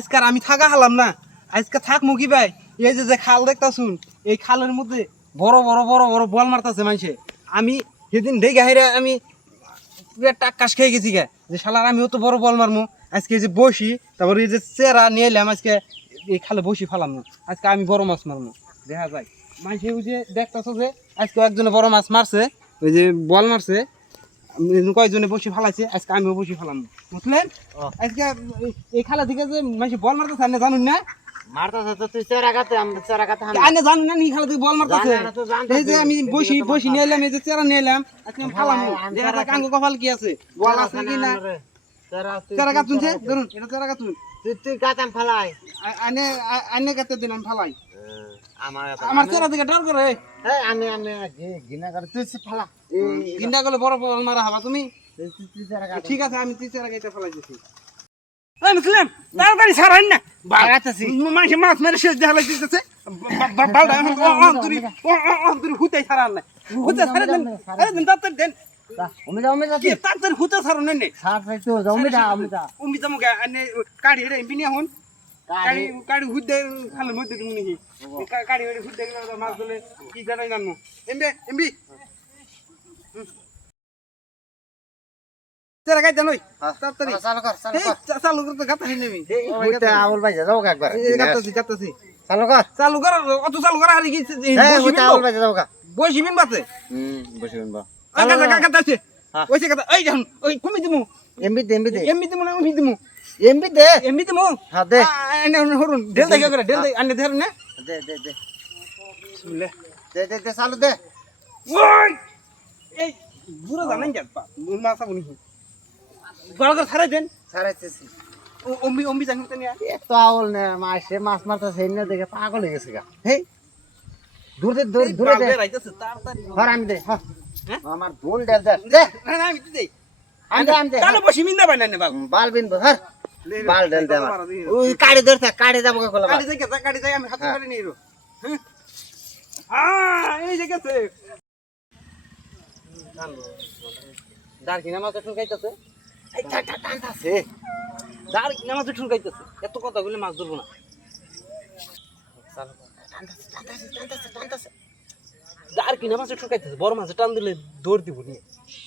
আজকার আমি থাকা হালাম না। আজকে থাক মুখি ভাই, এই যে যে খাল দেখতা শুন এই খালের মধ্যে বড় বড় বড় বড় বল মারতাছে মানুষে আমি সেদিন দেখে হাইরে আমি পুরা টাক্কাস খেয়ে গেছি গে, যে শালার আমিও তো বড় বল মারমু। আজকে এই যে বসি, তারপরে এই যে চেরা নিয়ে এলাম, আজকে এই খালে বসি ফালাম। আজকে আমি বড় মাছ মারমু, দেখা যায় মানুষে যে দেখতেছো যে আজকে একজনে বড় মাছ মারছে, ওই যে বল মারছে। কয়েকজনে বসে ফালাইছে আজকে আমিও বসে ফালাম। বুঝলেন? আজকে এই- খালা থেকে যে মানুষ বল আপনি জানুন না? জানুন না আমি বসি বসি নিয়ে এলাম এই যে চেরা নিয়ে এলাম আজকে আমি ফালাম। আমি দেখা যাক আঙ্গ কপাল কি আছে। বল আছে কি না? চেরা তুই চেরা গাতুন যে ধরুন এটা চেরা গাতুন। তুই তুই গাতাম ফেলাই। আনে আনে কাটতে দিন আমি ফালাই। আমার আমার চেরা দিকে ডর করে। এই আমি আমি ঘৃণা করে তুই ফেলা। বড় বল মারা হবা তুমি। ঠিক আছে আমি তুই চেরা গাইতে ফালাইতেছি। এই মুসলিম তাড়াতাড়ি না। মানুষ মাছ মেরে শেষ দেখা লাগতেছে। বালটা এখন অন্তরি অন্তরি হুতে ছাড়ার না হুতে ছাড়ে দেন আরে দেন তাড়াতাড়ি দেন। ওমি যা ওমি যা তাড়াতাড়ি হুতে ছাড়ো নেন সার সাই তো যা ওমি যা ওমি যা উমি যাব গা আনে কাড়ি রে এমপি হন। কাড়ি কাড়ি হুদে খালে মধ্যে তুমি নাকি কাড়ি রে হুদে গেলে মাছ ধরে কি জানাই জানো এমবি এমবি। চালু কর চালু কর। অত চালু করা হারি কি বসিবিন বাতে হুম বা। আগা আগা আগা আছে হ্যাঁ। ওইসে কথা এই দেখুন ওই কমি দিমু। এমবি দে এমবি দে এমবি দিমু না এমবি দিমু। এমবি দে। এমবি দিমু হ্যাঁ দে আনে হরুন ডেল দেখে করে ডেল দেখ আনে ধরুন না। দে দে দে। বিসমিল্লাহ দে দে দে চালু দে। ওই! এই বুড়ো জানেন যাত পা মা সাবু নি গড় গড় ছাড়াই দেন। ছাড়াইতেছি। অম্বি অম্বি জানেন তো নিয়া এত আউল নে মাসে মাছ মারতেছে এনে দেখে পাগল হয়ে গেছে গা। হেই দূর দে দূর দূরে দে। হর আমি দে হ্যাঁ? আমার ভুল দে দে। দে। না না আমি দিই। আমি দে আমি দে তাহলে বসি মিন্দা বাই না বাল বাল বিন হর বাল দে আমার। ওই কাড়ি ধরতে কাড়ি যাব কোলা কাটি যাই কাটি যাই আমি হাতে নিয়ে রো হ্যাঁ? এই যে গেছে। দার কিনা মাছ ঠুনকাইতেছে এই টা টা টানতাছে দার কিনা মাছ ঠুনকাইতেছে এত কথা বলে মাছ ধরবো না। দার কিনা মাছ ঠুনকাইতেছে বড় মাছ টান দিলে দৌড় দিব নিয়ে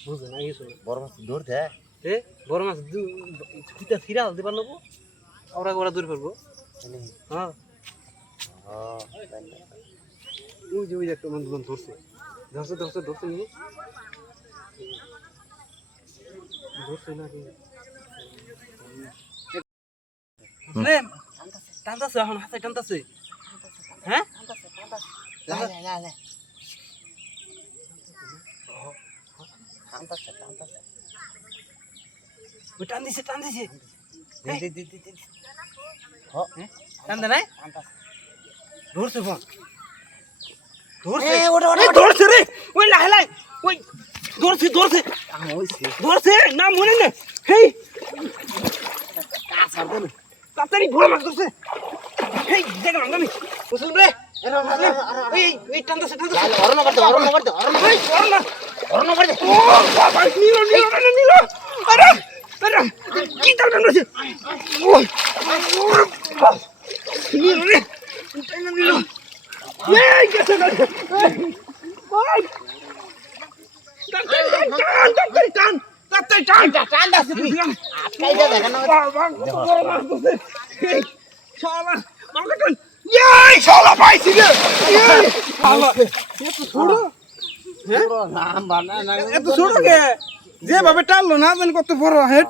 বুঝে না কিছু বড় মাছ দূর দে। এ বড় মাছ ফিতা ফিরা হলতে পারল ওরা ওরা দৌড় পারব হ্যাঁ। ওই যে ওই একটা মানুষ ধরছে। ধরছে ধরছে ধরছে নি ধরছে না কি? টানতাছে এখন হাতে টানতাছে। হ্যাঁ? লা লা লা লা টানতাছে টানতাছে। ওই টান দিছে টান দিছে টান দে নাই? ধরছে ফোন। ধরছে। ওটা ওটা ধরছে রে। ওই লাই লাই। ওই ধরছে ধরছে। ধরছে না মনে না হেই। তাড়াতাড়ি বড় মাছ ধরছে। হেই দেখলাম আমি। বুঝলি রে। এই এই টানতাছে টানতাছে। যেভাবে টানলো না কত বড় হেড।